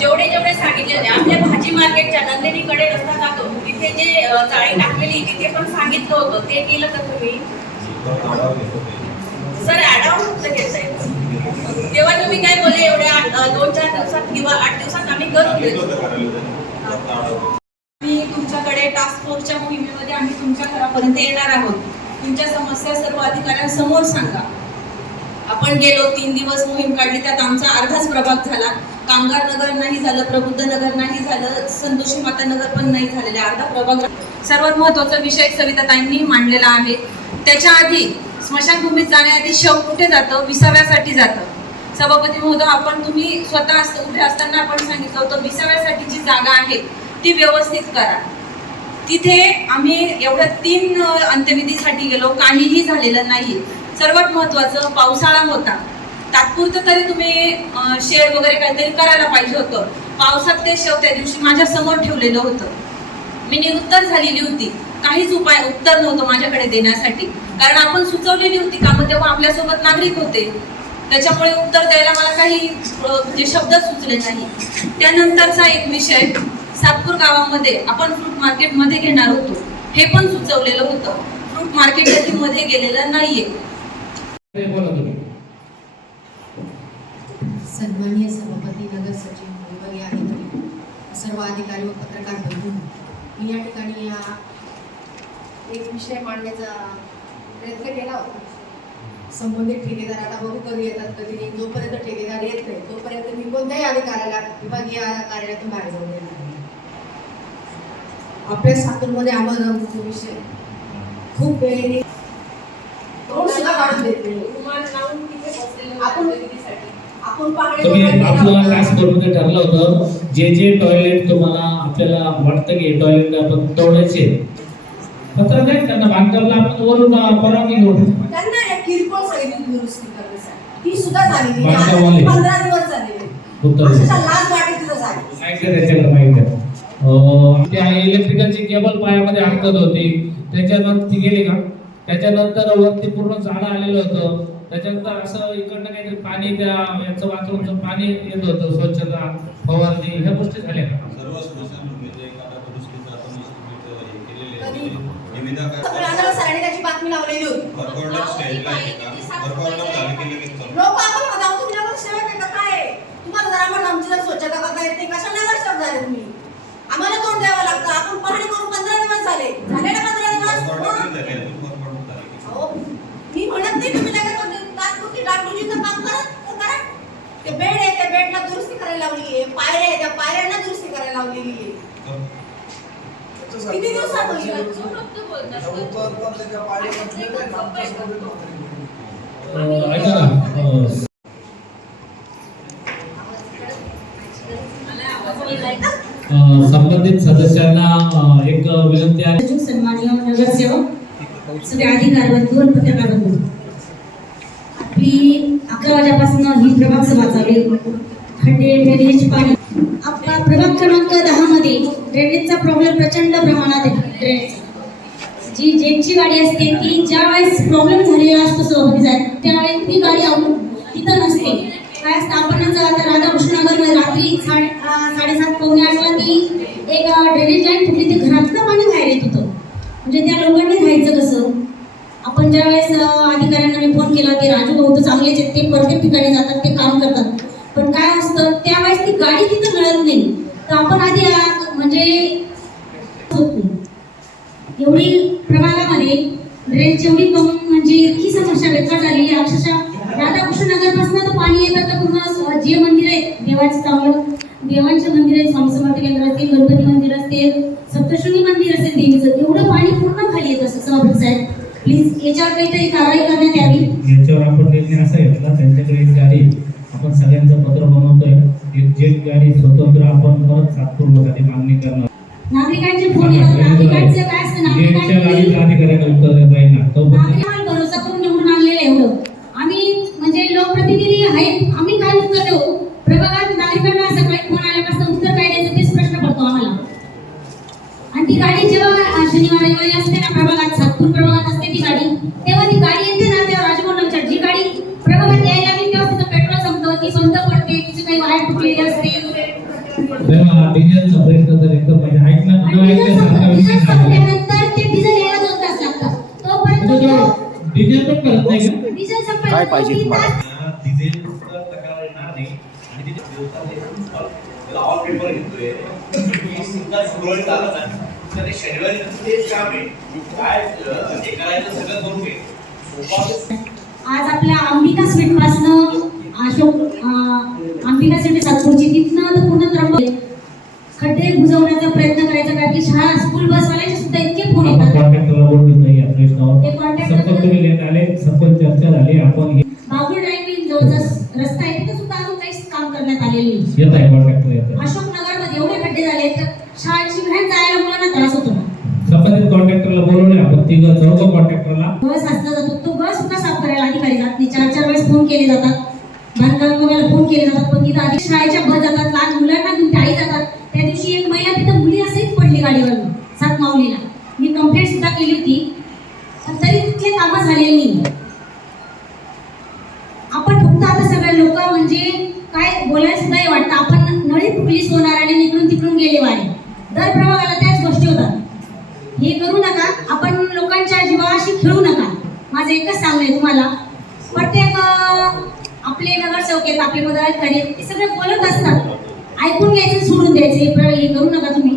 जेवढे जेवढे सांगितले होते आपल्या भाजी मार्केटच्या नंदिनीकडे रस्ता जातो तिथे जे जाळी टाकलेली तिथे पण सांगितलं होतं ते केलं का तुम्ही. सर ऍडावर फक्त घेताय तेव्हा तुम्ही काय बोलले एवढ्या 2-4 दिवसात किंवा 8 दिवसात आम्ही करून देतो. मी तुमच्याकडे टास्क फोर्सच्या मोहिमेमध्ये आम्ही तुमच्या घरापर्यंत येणार आहोत. तुमच्या समस्या सर्व अधिकाऱ्यांसमोर सांगा. आपण गेलो 3 दिवस मोहीम काढली त्यात आमचा अर्धाच प्रभाग झाला. कामगार नगर नाही झालं, प्रबुद्ध नगर नाही झालं, संतोषी माता नगर पण नाही झालेले, अर्धा प्रभाग. सर्वात महत्त्वाचा विषय सविताताईंनी मांडलेला आहे. त्याच्या आधी स्मशानभूमीत जाण्याआधी शव कुठे जातं, विसाव्यासाठी जातं. सभापती महोदय तुम्ही स्वतः उभे असताना आपण सांगितलं होतं विसाव्यासाठी जी जागा आहे ती व्यवस्थित करा. तिथे आम्ही एवढ्या 3 अंत्यविधीसाठी गेलो, काहीही झालेलं नाही. सर्वात महत्त्वाचं पावसाळा होता, तात्पुरतं तरी तुम्ही शेड वगैरे काहीतरी करायला पाहिजे होतं. पावसात ते शव त्या दिवशी माझ्या समोर ठेवलेलं होतं. मी निरुत्तर झालेली होती, काहीच उत्तर नव्हतं माझ्याकडे देण्यासाठी, कारण आपण सुचवलेली होती कामं तेव्हा आपल्यासोबत नागरिक होते, त्याच्यामुळे उत्तर द्यायला मला काही म्हणजे शब्द सुचले नाही. त्यानंतरचा एक विषय सातपूर गावामध्ये आपण फ्रूट मार्केटमध्ये घेणार होतो, हे पण सुचवलेलं होतं. फ्रूट मार्केट मध्ये गेलेलं नाहीये. सन्माननीय सभापती, नगर सचिव, विभागीय अधिकारी, सर्व अधिकारी व पत्रकार बंधू, मी या ठिकाणी एक विषय मांडण्याचा प्रयत्न केला होता. संबंधित ठेकेदार आता बघू कधी येतात कधी नाही. जोपर्यंत ठेकेदार येत नाही तोपर्यंत मी कोणत्याही अधिकाऱ्याला विभागीय कार्यालयातून बाहेर जाऊ देणार नाही. आपल्या सातूरमध्ये आम्हाला विषय खूप वेळेने सुद्धा काढून देत नाही. तुम्ही आपलं टास्क फोर्समध्ये ठरलं होतं जे टॉयलेट तुम्हाला आपल्याला वाटतं की टॉयलेट आपण तोडायचे पत्र नाही त्यांना बांधकामला आपण वरून परवानगी घेऊ त्यांना किरकोळ सैनिक दुरुस्ती करण्यासाठी ती सुद्धा झालेली 15 दिवस झालेले. लाज वाटेल तिथं झाली. त्याच्याकडे माहिती त्या इलेक्ट्रिकलची केबल पायामध्ये अडकत होती, त्याच्यानंतर ती गेली का, त्याच्यानंतर वरती पूर्ण झाडं आलेलं होतं, त्याच्यानंतर असं इकडनं काहीतरी पाणी त्या याचं बाथरूमचं पाणी येत होतं, स्वच्छता फवारणी ह्या गोष्टी झाल्या का. सर्व स्मशानभूमीचे एखाद्या दुरुस्तीचा आपण केलेले आहे. सरांनी त्याची बातमी लावलेली होती. लोक आपण जाऊ तुम्ही नगर सेवक आहे का काय, तुम्हाला जरा आपण आमची जर स्वच्छता करता येते कशा नगर सेवक झाले तुम्ही. आम्हाला तोंड द्यावं लागतं. आपण पाहणी करून 15 दिवस झाले ना 15 दिवस. मी म्हणत नाही तुम्ही लगेच तात्पुरती डागडुजीचं काम करा. ते बेड आहे त्या बेडला दुरुस्ती करायला लावली आहे, पायऱ्या आहे त्या पायऱ्यांना दुरुस्ती करायला लावलेली आहे. किती दिवसात होईल. ऐका ना, संबंधित सदस्यांना एक विनंती आहे. सन्माननीय नगरसेवक, सगळे अधिकारी बंधू आणि पत्रकार बंधू, आपली 11 वाजल्यापासून ही प्रभाग सभा चालू आहे. खड्डे ड्रेनेज पाणी आपला प्रभाग क्रमांक 10 मध्ये ड्रेनेजचा प्रॉब्लेम प्रचंड प्रमाणात आहे. ड्रेनेज जी ज्यांची गाडी असते ती ज्या वेळेस प्रॉब्लेम झालेला असतो सभापती साहेब त्यावेळेस ती गाडी आवडून तिथं नसते. काय असतं आपण आता राधाकृष्णनगरमध्ये रात्री 7:30 पावणे 8 ला ती एक ड्रेनेज लाईन फुटली, ते घरातलं पाणी बाहेर येत होतं. म्हणजे त्या लोकांनी ते प्रत्येक ठिकाणी जातात, ते काम करतात. पण काय असतं त्यावेळेस ती गाडी तिथं मिळत नाही, तर आपण आधी म्हणजे एवढी प्रमाणामध्ये ड्रेनची एवढी कमी म्हणजे इतकी समस्या बेकार झालेली आहे. अक्षरशः राधाकृष्ण नगरपासून तर पाणी येतं तर पूर्ण जे मंदिर आहेत देवाचं चांगलं देवांचे मंदिर आहेत, स्वामी समर्थ केंद्र असतील, गणपती मंदिर असतील, सप्तशृंगी मंदिर असेल देवीचं, एवढं पाणी पूर्ण खाली येत असं. सभापती साहेब प्लीज याच्यावर काहीतरी कारवाई करण्यात यावी. याच्यावर आपण निर्णय असा घेतला, त्यांच्याकडे एक गाडी आपण सगळ्यांचं पत्र बनवतोय, एक जेट गाडी स्वतंत्र आपण परत सातपूर लोकांनी मागणी करणार. नागरिकांचे फोन येतात, नागरिकांचं काय असतं, अधिकाऱ्यांना उत्तर देता येईल तो नागरिकांना भरोसा करून निवडून आणलेलं एवढं आम्ही म्हणजे लोकप्रतिनिधी आहेत, आम्ही काय उत्तर देऊ? प्रभागात नागरिकांना सकाळी फोन आल्यापासून उत्तर काय द्यायचं तेच प्रश्न पडतो आम्हाला. आणि ती गाडी जेव्हा शनिवार रविवारी असते ना प्रभागात, सातपूर प्रभागात असते ती गाडी, तेव्हा ती गाडी येते ना तेव्हा राजभवनाच्या जी गाडी प्रभागात यायला लागली तेव्हा तिचं पेट्रोल संपतं, ती बंद पडते, तिची काही वायर तुटलेली असते. डिझेलचा प्रश्न तर एकदम म्हणजे संपल्यानंतर ते डिझेल यायला 2 तास लागतात, तोपर्यंत डिझेल पण करत नाही का? डिझेल संपल्यानंतर 3 तास डिझेलचा तक्रार येणार नाही आणि तिथे दिवसात ऑल पेपर घेतोय की सुद्धा शुक्रवारी चालत आहे तर ते शनिवारी तेच काम आहे काय हे करायचं सगळं करून घे. आज आपल्या अंबिका स्वीट पासनं अशोक अंबिका स्वीट सातपूरची तिथनं तर पूर्ण त्रंबक खड्डे बुजवण्याचा प्रयत्न करायचा, कारण की शाळा स्कूल बसवाल्याचे सुद्धा इतके फोन येतात. कॉन्ट्रॅक्टरला बोललो नाही या प्रश्नावर, ते कॉन्ट्रॅक्टर संपर्क आले, संपर्क चर्चा झाली, आपण बागुल ड्राइव्ह जवळचा रस्ता आहे तिथे सुद्धा अजून काहीच काम करण्यात आलेलं नाही. येत आहे कॉन्ट्रॅक्टर येत आहे. अशोकनगर मध्ये एवढे खड्डे झाले तर शाळेची व्हॅन जायला मुलांना त्रास होतो. संबंधित कॉन्ट्रॅक्टरला बोलवले आपण, 3-4 कॉन्ट्रॅक्टरला बस असला जातो, तो बस सुद्धा साफ करायला अधिकारी जात नाही. 4-4 वेळेस फोन केले जातात, बांधकाम विभागाला फोन केले जातात, पण तिथं आधी शाळेच्या बस जातात, लहान मुलांना घेऊन आई जातात. त्या दिवशी एक महिला तिथं मुली असेच पडली गाडीवर 7 माऊलीला. मी कंप्लेंट सुद्धा केली होती, पण तरी तिथले कामं झालेली नाही. आपण फक्त आता सगळे लोक म्हणजे काय बोलायला सुद्धा वाटतं, आपण नळी फुगली सोनाराने इकडून तिकडून गेले वारे, दर प्रभागाला त्याच गोष्टी होतात. हे करू नका, आपण लोकांच्या जीवाशी खेळू नका. माझं एकच सांगणं आहे तुम्हाला, प्रत्येक आपले नगरसेवक आहेत, आपले पदाधिकारी ते सगळे बोलत असतात, ऐकून घ्यायचं सोडून द्यायचं, हे करू नका तुम्ही.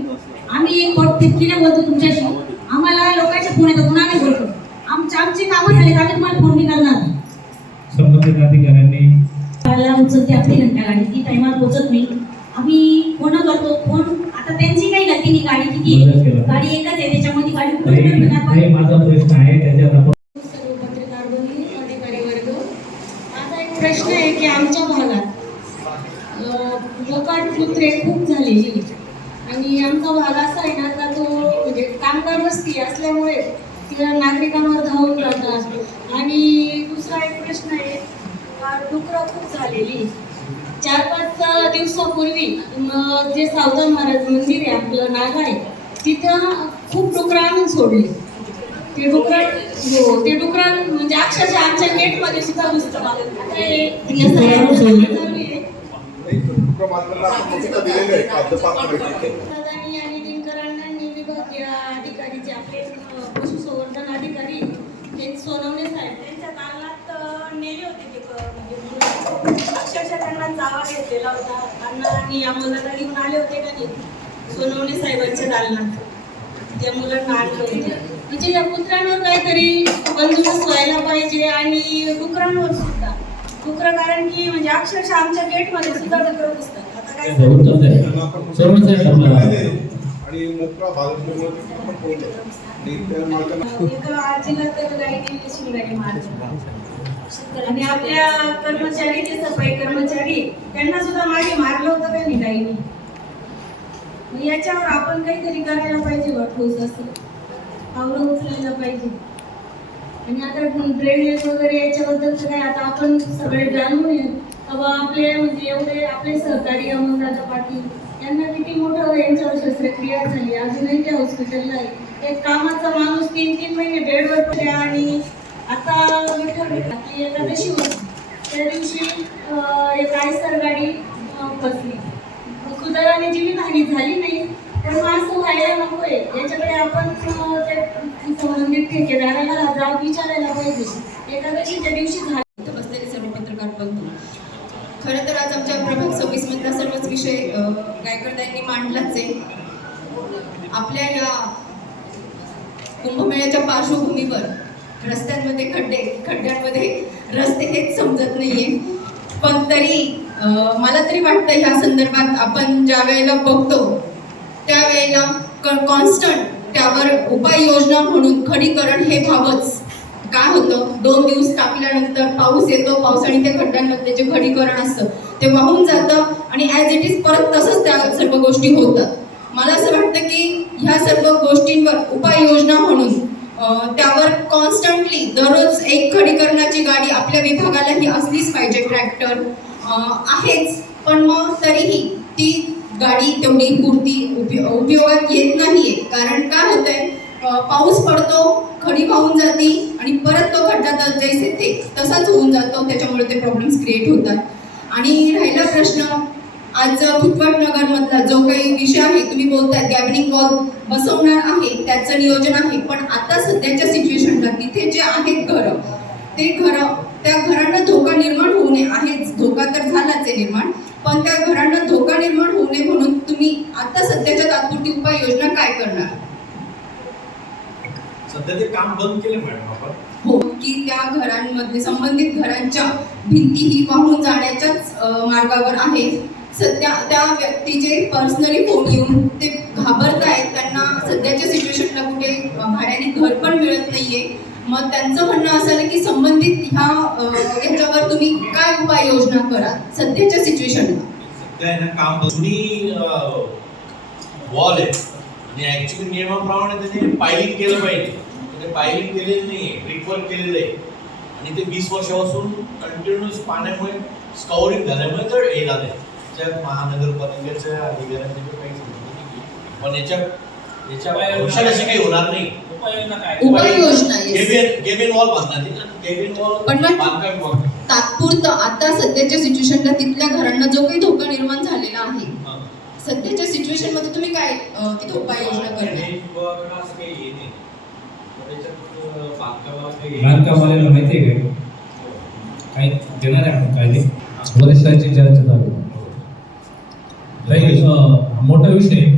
आम्ही एक तितकीने बोलतो तुमच्याशी, आम्हाला लोकांच्या फोन येतात म्हणून आम्ही बोलतो. आमचे कामं झाले तर आम्ही तुम्हाला फोन बी करणार. संबंधित अधिकाऱ्यांनी उचलते आपली घंटा गाडी, ती टायमाला पोहोचत नाही, आम्ही फोन करतो. फोन आता त्यांची काही गलती नाही, गाडी किती आहे, गाडी एकच आहे, त्याच्यामध्ये गाडी कुठे माझा प्रश्न आहे त्याच्यात आपण पत्रकार बंधू अधिकारी वर्ग, माझा एक प्रश्न आहे की आमच्या भागात लोकांत कुत्रे खूप झालेली आणि आमचा भाग असा आहे ना का तो म्हणजे कामगार वस्ती असल्यामुळे तिला नागरिकांवर धावून राहतात. आणि दुसरा एक प्रश्न आहे, डुकरं खूप झालेली. 4-5 दिवसापूर्वी जे सावधान महाराज मंदिर आहे आपलं नागा आहे तिथं खूप डुकरं आणून सोडले. ते डुकरं म्हणजे अक्षरशः आमच्या गेटमध्ये सुद्धा घुसतं. आणि दिनकरांनी विभागीय अधिकारीचे आपले पशुसंवर्धन अधिकारी हे सोनवणे साहेब त्यांच्या दालनात नेले होते ते म्हणजे अक्षरशः त्यांना जावा घेतलेला होता. त्यांना आणि या मुलांना घेऊन आले होते का नाही सोनवणे साहेबांच्या दालनात, त्या मुलांना आणलं होते. म्हणजे या कुत्र्यांवर काहीतरी बंदोबस्त व्हायला पाहिजे आणि डुकरांवर सुद्धा डुकरं, कारण की म्हणजे अक्षरशः आमच्या गेटमध्ये सुद्धा डुकरं घुसतात. आता काय आणि मोकळा भाग एका आजीला तर गाईने शिंगाडी मारली. आणि आपल्या कर्मचारी जे सफाई कर्मचारी त्यांना सुद्धा मागे मारलं होतं का नाही गाईने. याच्यावर आपण काहीतरी करायला पाहिजे, ठोस असं पावलं उचलायला पाहिजे. आणि आता ड्रेनेज वगैरे याच्याबद्दल तर काय आता आपण सगळे जाणून येऊ तेव्हा आपले म्हणजे एवढे आपले सहकारी अमोलदादा पाटील यांना किती मोठं यांच्यावर शस्त्रक्रिया झाली, अजूनही ते हॉस्पिटलला आहे. एक कामाचा माणूस 3-3 महिने बेडवर पडले आणि आता विठ्ठल एकादशी होती त्या दिवशी एक आयसर गाडी फसली. सुदैवाने जीवितहानी झाली नाही, पण असं व्हायला नको आहे. याच्याकडे आपण संबंधित ठेकेदाराला जाब विचारायला पाहिजे. एकादशीच्या दिवशी झाली. बसलेले सर्व पत्रकार खरं तर आज आमच्या प्रभाग 26 मधला सर्वच विषय गायकवाडांनी मांडलाच आहे. आपल्या या कुंभमेळ्याच्या पार्श्वभूमीवर रस्त्यांमध्ये खड्ड्यांमध्ये रस्ते हेच समजत नाहीये. पण तरी मला तरी वाटतं ह्या संदर्भात आपण ज्या वेळेला बघतो त्यावेळेला कॉन्स्टंट त्यावर उपाययोजना म्हणून खडीकरण हे व्हावंच. काय होतं, 2 दिवस टाकल्यानंतर पाऊस येतो, पावसाळी त्या खड्ड्यांमध्ये जे खडीकरण असतं ते वाहून जातं आणि ॲज इट इज परत तसंच त्या सर्व गोष्टी होतात. मला असं वाटतं की ह्या सर्व गोष्टींवर उपाययोजना म्हणून त्यावर कॉन्स्टंटली दररोज एक खडीकरणाची गाडी आपल्या विभागालाही असलीच पाहिजे. ट्रॅक्टर आहेच, पण मग तरीही ती गाडी तेवढी पुरती उपयोगात येत नाहीये. कारण काय होतंय, पाऊस पडतो, खडी वाहून जाती आणि परत तो खड्डा जैसे ते तसाच होऊन जातो. त्याच्यामुळे ते प्रॉब्लेम्स क्रिएट होतात. आणि राहिला प्रश्न आज खुटवट नगरमधला जो काही विषय आहे, तुम्ही बोलताय गॅबरिंग वॉल बसवणार आहे, त्याचं नियोजन आहे. पण आता सध्याच्या सिच्युएशनला तिथे जे आहेत घरं, ते घरं त्या घरांना धोका निर्माण होऊ नये आहेच. धोका तर झालाच आहे निर्माण, पण त्या घरांना धोका निर्माण होऊ नये म्हणून तुम्ही आता सध्याच्या तात्पुरती उपाययोजना काय करणार? सध्या ते काम बंद केलं मॅडम आपण. हो, की त्या घरांमध्ये संबंधित घरांच्या भिंतीही वाहून जाण्याच्याच मार्गावर आहे. सध्या त्या व्यक्तीचे पर्सनली फोन येऊन ते घाबरतायत. त्यांना सध्याच्या सिच्युएशनला कुठे भाड्याने घर पण मिळत नाहीये. मग त्यांचं म्हणणं असं आहे की संबंधित ह्याच्यावर तुम्ही काय उपाययोजना करा सध्याच्या सिच्युएशनला? सध्या आहे ना काम जुनी वॉल आहे आणि ऍक्च्युली नियमाप्रमाणे त्याने पायलिंग केलं पाहिजे. ते पायलिंग केलेलं नाही, ब्रिकवर्क केलेलं आहे आणि ते 20 वर्षापासून कंटिन्युअस पाण्यामुळे स्काउरिंग झाल्यामुळे तर हे झालंय. त्याच्यात महानगरपालिकेच्या अधिकाऱ्यांनी काही सांगितलं नाही, पण याच्या भविष्यात अशी काही होणार नाही. उपाययोजना केबिन वॉल बांधणार, केबिन वॉल बांधकाम तात्पुरतं आता सध्याच्या सिच्युएशनला तिथल्या घरांना जो काही धोका निर्माण झालेला आहे, सध्याच्या सिच्युएशन मध्ये तुम्ही काय तिथे उपाययोजना करणार? बांधकामाला माहिती आहे का काय देणार आहे आपण काळजी वरिष्ठांची चर्चा चालू. काही मोठा विषय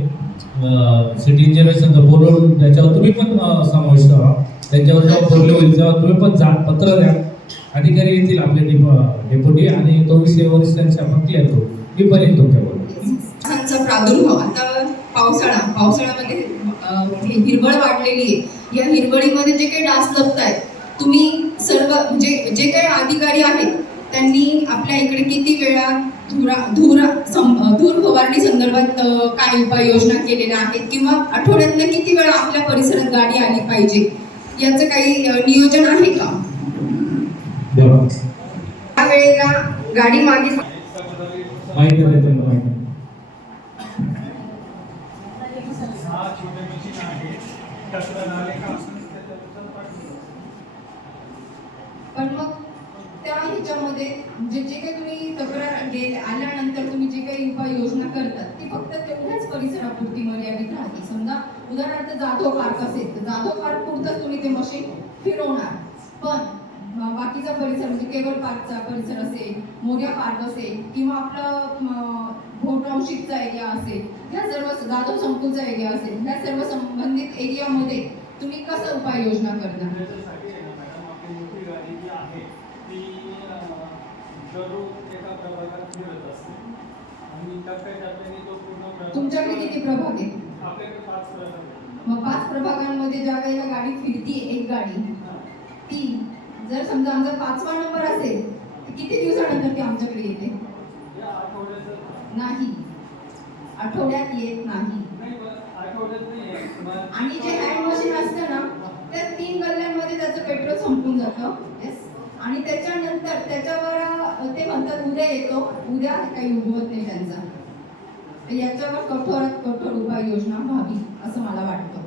सिटी इंजिनियर बोलवून त्याच्यावर तुम्ही पण समाविष्ट व्हा. त्यांच्यावर जेव्हा बोलले होईल तेव्हा तुम्ही पण पत्र द्या, अधिकारी येतील आपले डेप्युटी आणि तो विषय वरिष्ठांशी आपण क्लिअर करू. मी पण येतो त्यावर प्रादुर्भाव आता पावसाळ्यामध्ये हिरवळ वाढलेली आहे. या हिरवळीमध्ये जे काही डास लपत आहेत, तुम्ही सर्व जे काही अधिकारी आहेत त्यांनी आपल्या इकडे किती वेळा धूर फवारणी संदर्भात काय उपाययोजना केलेल्या आहेत किंवा आठवड्यातनं किती वेळा आपल्या परिसरात गाडी आली पाहिजे याचं काही नियोजन आहे का? त्यावेळेला गाडी मागे पण मग त्या ह्याच्यामध्ये जे काही तुम्ही तक्रार आल्यानंतर तुम्ही जे काही उपाययोजना करतात ती फक्त तेवढ्याच परिसरापुरती मर्यादित राहते. समजा उदाहरणार्थ जाधव पार्क असेल तर जाधव पार्क पुरतच तुम्ही ते मशीन फिरवणार, पण बाकीचा परिसर म्हणजे केवळ पार्कचा परिसर असेल, मोर्या पार्क असेल किंवा आपलं भोटरावशिकचा एरिया असेल, या सर्व जाधव संकुलचा एरिया असेल, या सर्व संबंधित एरियामध्ये तुम्ही कसं उपाययोजना करणार? तुमच्याकडे किती प्रभाग आहेत? मग 5 प्रभागांमध्ये ज्या वेळेला गाडी फिरती एक गाडी, ती जर समजा आमचा 5वा नंबर असेल तर किती दिवसानंतर ती आमच्याकडे येते? नाही, आठवड्यात येत नाही. आणि जे हँड मशीन असतं ना त्या 3 गल्ल्यांमध्ये त्याचं पेट्रोल संपून जातं. आणि त्याच्यानंतर त्याच्यावर ते म्हणतात उद्या येतो, उद्या काही उगवत नाही त्यांचा. याच्यावर कठोरात कठोर उपाययोजना व्हावी असं मला वाटतं.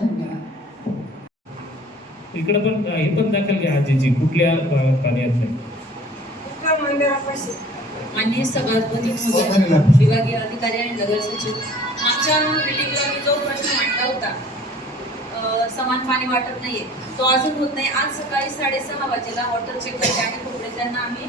धन्यवाद. इकडे पण हे पण दाखल घ्या आजीची कुठल्या पाण्यात नाही. माननीय सभापती विभागीय अधिकारी आणि नगर सचिव, मागच्या मीटिंगला मी जो प्रश्न मांडला होता समान पाणी वाटप नाहीये तो अजून होत नाही. आज सकाळी 6:30 वाजेला वॉटर चेक आणि कोपऱ्याच्यांना आम्ही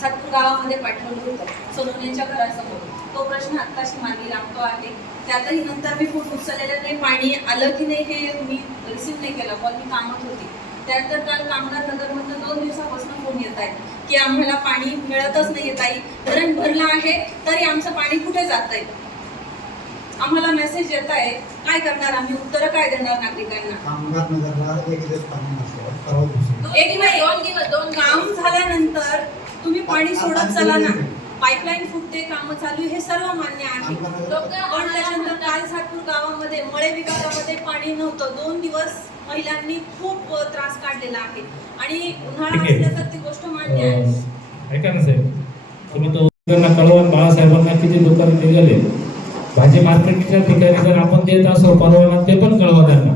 सातपूर गावामध्ये पाठवलं होतं सोनवणेच्या घरासमोर. तो प्रश्न आत्ताशी मार्गी लागतो आहे. त्यातही नंतर मी फोन उचललेलं नाही, पाणी आलं की नाही हे मी रिसीव्ह नाही केला कॉल, मी कामात होती. त्यानंतर काल कामगार नगरमधून 2 दिवसापासून फोन येत आहे की आम्हाला पाणी मिळतच नाही येत आहे, धरण भरलं आहे तरी आमचं पाणी कुठे जात आहे. आम्हाला मेसेज येत आहे, काय करणार आम्ही, उत्तरं काय देणार नागरिकांना. कामगार नगरला एक दिवस पाणी नसतं. एक नाही 2 दिवस, 2 काम झाल्यानंतर तुम्ही पाणी सोडत चला ना. पाईपलाईन फुटते, कामं चालू आहे, हे सर्व मान्य आहे. पण त्याच्यानंतर काल सातपूर गावामध्ये मळे विभागामध्ये पाणी नव्हतं. 2 दिवस महिलांनी खूप त्रास काढलेला आहे आणि उन्हाळा असल्या तर ती गोष्ट मान्य आहे. ऐका ना साहेब, तुम्ही तो कळवा बाळासाहेबांना किती दुकान निघाले, भाजी मार्केटच्या ठिकाणी जर आपण देत असो परवाना ते पण कळवा त्यांना.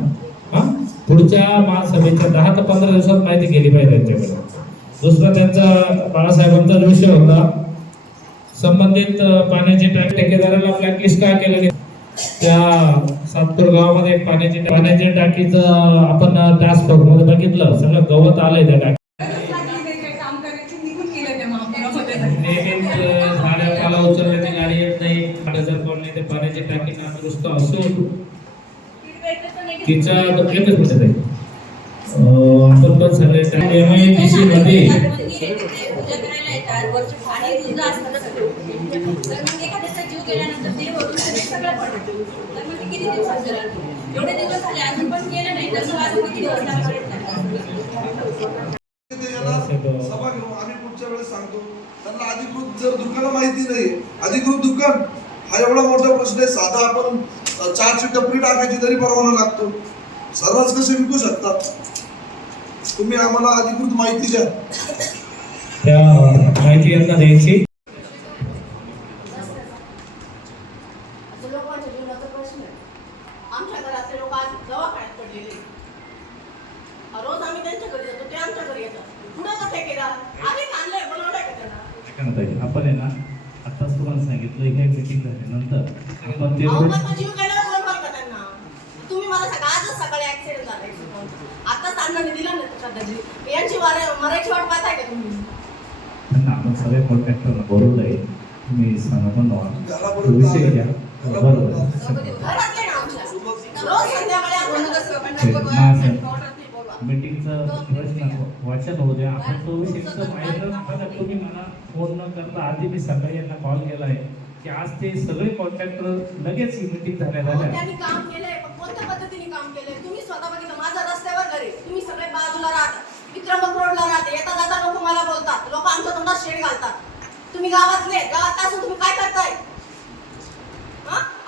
हा, पुढच्या महासभेच्या 10 ते 15 दिवसात माहिती केली पाहिजे त्यांच्याकडे. दुसरा त्यांचा बाळासाहेबांचा विषय होता संबंधित पाण्याची टाकी ठेकेदाराला ब्लॅकलिस्ट का केलं नाही. त्या सातपूर गावामध्ये पाण्याची टाकीचं आपण टास्क फोर्स मध्ये बघितलं, सगळं गवत आलंय त्या टाकी. झाडे पाला उचलण्याची गाडी येत नाही, कॉलनी ते पाण्याची टाकी नादुरुस्त असून तिचा एकच मिनिट आहे. आपण पण सगळे MIDC मध्ये जीव गेल्यानंतर ते वरून सगळं पडतं. तर मग किती दिवसात एवढे दिवस झाले अजून पण केलं नाही, तर अजून किती दिवस सभा घेऊ आम्ही पुढच्या वेळेस सांगतो त्यांना. अधिकृत जर दुकानं माहिती नाही, अधिकृत दुकान हा एवढा मोठा प्रश्न आहे. साधा आपण चहाची टपरी टाकायची तरी परवाना लागतो. सर्वच कसे विकू शकतात? तुम्ही आम्हाला अधिकृत माहिती द्या. त्या माहिती यांना द्यायची. लोकांच्या जीवनाचा प्रश्न आहे. आमच्या घरातले लोक आज दवाखान्यात पडलेले, रोज आम्ही त्यांच्या घरी जातो, ते आमच्या घरी येतात. पुढे तो ठेकेदार आम्ही आणलंय, बनवलंय का त्यांना? आपण आहे ना आताच तुम्हाला सांगितलं हे मीटिंग झाल्यानंतर आपण ते जीव गेल्यावर कोण बघता त्यांना? तुम्ही मला सांगा, आजच सकाळी ऍक्सिडेंट झालाय, आताच अण्णांनी दिला नाही सध्या जीव. यांची मरायची वाट पाहताय का तुम्ही? आपण सगळ्या कॉन्ट्रॅक्टरला बोलवलंय, तुम्ही सांगा पण विषय घ्या. बरोबर घरातले ना आमच्या रोज संध्याकाळी आपण मीटिंगचं प्रश्न वाचन होऊ द्या. आपण तो विषय तुम्ही मला फोन न करता आधी मी सकाळी यांना कॉल केलाय की आज ते सगळे कॉन्ट्रॅक्टर लगेच ही मीटिंग झाल्या त्यांनी काम केलंय, पण कोणत्या पद्धतीने काम केलंय तुम्ही स्वतः बघितलं. माझा रस्त्यावर घरी, तुम्ही सगळे बाजूला राहता, विक्रमक रोडला राहते, येता जाता लोक मला बोलतात, लोक आमच्या तोंडात शेण घालतात. तुम्ही गावात असून तुम्ही काय करताय?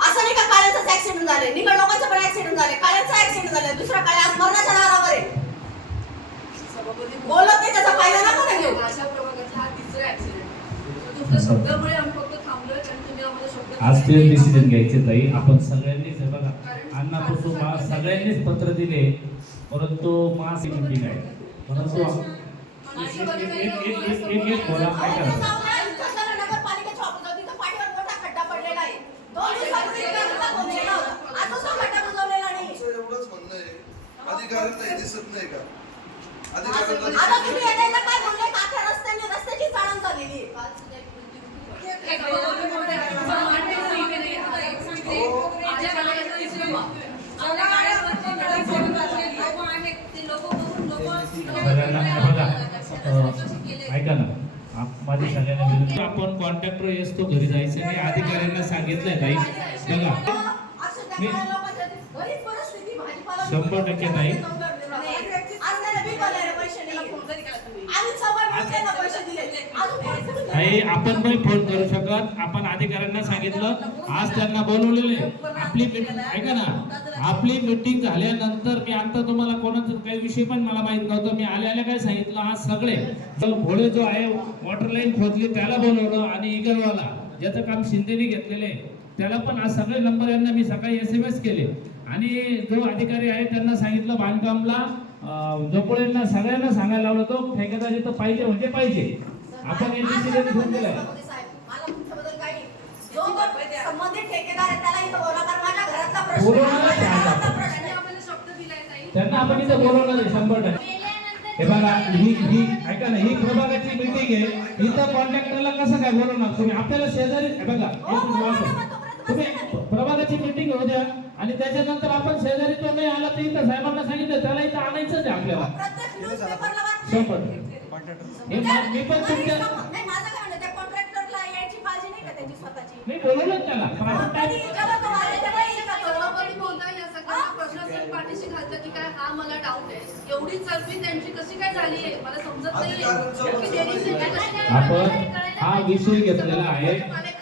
असं नाही का काळ्यांचाच ऍक्सिडेंट झाले, निकड लोकांचा पण ऍक्सिडेंट झाले, काळ्यांचा ऍक्सिडेंट झाला, दुसरा काळे आज मरणाच्या दारावर आहे. बोलत नाही त्याचा फायदा नका घेऊ. अशा प्रभागातला हा तिसरा ऍक्सिडेंट. तुमच्या शब्दामुळे आम्ही फक्त थांबलोय कारण तुम्ही आम्हाला शब्द आज ते डिसिजन घ्यायचे ताई. आपण सगळ्यांनीच हे बघा अन्नापासून सगळ्यांनीच पत्र दिले, परंतु मास मीटिंग आहे, परंतु एक बोला काय करा. नगरपालिकेच्या ऑफिसात तिथं पाठीवर मोठा खड्डा पडलेला आहे. 2 दिवसापूर्वी होता, आज तो खड्डा बुजवलेला नाही. एवढंच म्हणणं आहे, अधिकाऱ्यांना हे दिसत नाही का? आता तुम्ही येण्याला काय म्हणले? काठ्या रस्त्याची चाळण झालेली आहे. ऐका ना, माझी सगळ्यांना विनंती, आपण कॉन्ट्रॅक्टर येतो घरी जायचं नाही, अधिकाऱ्यांना सांगितलंय ताई. बघा 100% ताई. आपण पण फोन करू शकत, आपण अधिकाऱ्यांना सांगितलं, आज त्यांना बोलवलेले. आपली ऐका ना, आपली मीटिंग झाल्यानंतर मी आता तुम्हाला कोणाचा काही विषय पण मला माहित नव्हतं, मी आल्या काय सांगितलं, आज सगळे भोळे जो आहे वॉटर लाईन खोदली त्याला बोलवलं आणि इगरवाला ज्याचं काम शिंदेने घेतलेले त्याला पण आज सगळे नंबर यांना मी सकाळी SMS केले आणि जो अधिकारी आहे त्यांना सांगितलं बांधकामला जोपळेंना सगळ्यांना सांगायला लावलं, तो ठेकेदार इथं पाहिजे म्हणजे पाहिजे. आपण एक डिसिजन घेऊन दिलाय. त्यांना आपण इथं बोलवणार आहे 100%. हे बघा ही ऐका ना, ही प्रभागाची मीटिंग आहे. इथं कॉन्ट्रॅक्टरला कसं काय बोलवणार तुम्ही? आपल्याला शेजारी हे बघा, तुम्ही प्रभागाची मीटिंग होऊ द्या आणि त्याच्यानंतर आपण शेजारी तो नाही आला तर इथं साहेबांना सांगितलं त्याला इथं आणायचंच आहे आपल्याला 100%. हे मी पण तुमच्या नाही बोलवलं त्याला प्रशासन पाठीशी घालतं की काय, हा मला डाऊट आहे. एवढी चलबी त्यांची कशी काय झाली आहे मला समजत नाहीये. आपण हा विषय घेतलेला आहे.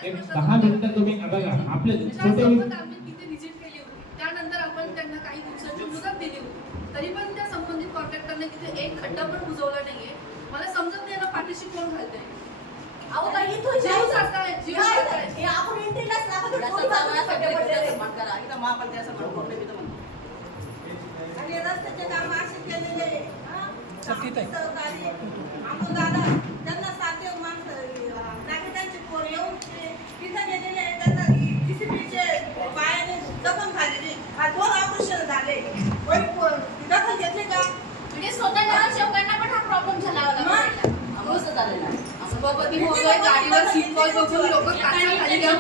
एक 10 मिनिटं तुम्ही बघा आपले छोटे तिथे व्हिजिट केली होती, त्यानंतर आपण त्यांना काही दिवसांची मुदत दिली होती, तरी पण त्या संबंधित कॉन्ट्रॅक्टरने तिथे एक खड्डा पण बुजवला नाहीये. मला समजत नाही ना पाठीशी कोण घालतंय. रस्त्याचे काम असे केलेले त्यांना साथे माणसं नागरिकांचे पोर येऊन तिथं गेलेले त्यांना जीसीबीचे पायाने जखम झालेली, 2 ऑपरेशन झाले. दखल घेतली का? म्हणजे स्वतः नगरसेवकांना पण हा प्रॉब्लेम झाला होता. असं झालेलं आहे. सभापती महोदय गाडीवर सीट बॉल बघून लोक काचा खाली घेऊन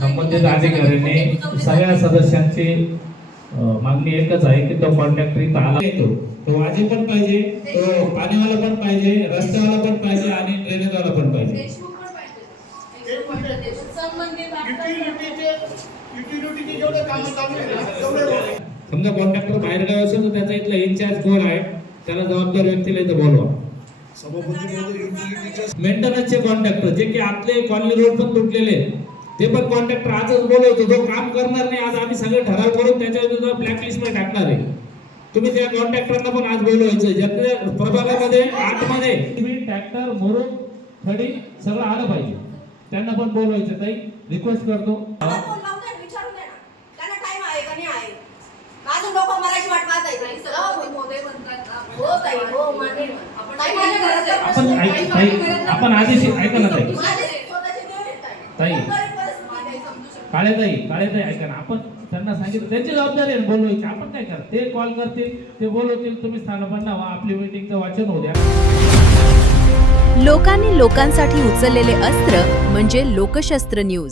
संबंधित अधिकाऱ्यांनी सगळ्या सदस्यांची मागणी एकच आहे की तो कॉन्ट्रॅक्टर इथं आला येतो, तो वाजी पण पाहिजे, तो पाणीवाला पण पाहिजे, रस्त्यावाला पण पाहिजे आणि ड्रेनेजवाला पण पाहिजे. समजा कॉन्ट्रॅक्टर बाहेर गाव असेल तर त्याचा इथला इन्चार्ज कोण आहे त्याला जबाबदार व्यक्तीला इथं बोलवा. मेंटेनन्सचे कॉन्ट्रॅक्टर जे की आतले कॉलनी रोड पण तुटलेले ते पण कॉन्ट्रॅक्टर आजच बोलवतो, जो काम करणार नाही आज आम्ही सगळे ठराव करून त्याच्या विरुद्ध ब्लॅकलिस्ट मध्ये टाकणार आहे. तुम्ही त्या कॉन्ट्रॅक्टरना पण आज बोलवायचं. ज्याच्या प्रभागामध्ये आतमध्ये ट्रॅक्टर मुरुम खडी सगळं आलं पाहिजे, त्यांना पण बोलवायचं. ताई रिक्वेस्ट करतो विचारून दे ना, त्यांना टाइम आहे का नाही आहे. अजून लोक मराठी वाट पाहत आहेत. मोदय म्हणतात. हो ताई, हो मान्य. आपण आधी ऐका ना ताई काळे ऐका ना, आपण त्यांना सांगितलं त्यांची जबाबदारी आहे बोलवायची. आपण काय करा, ते कॉल करतील, ते बोलवतील, तुम्ही स्थानापन्न व्हा, आपली मीटिंगचं वाचन होऊ द्या. लोकांनी लोकांसाठी उचललेले अस्त्र म्हणजे लोकशस्त्र न्यूज.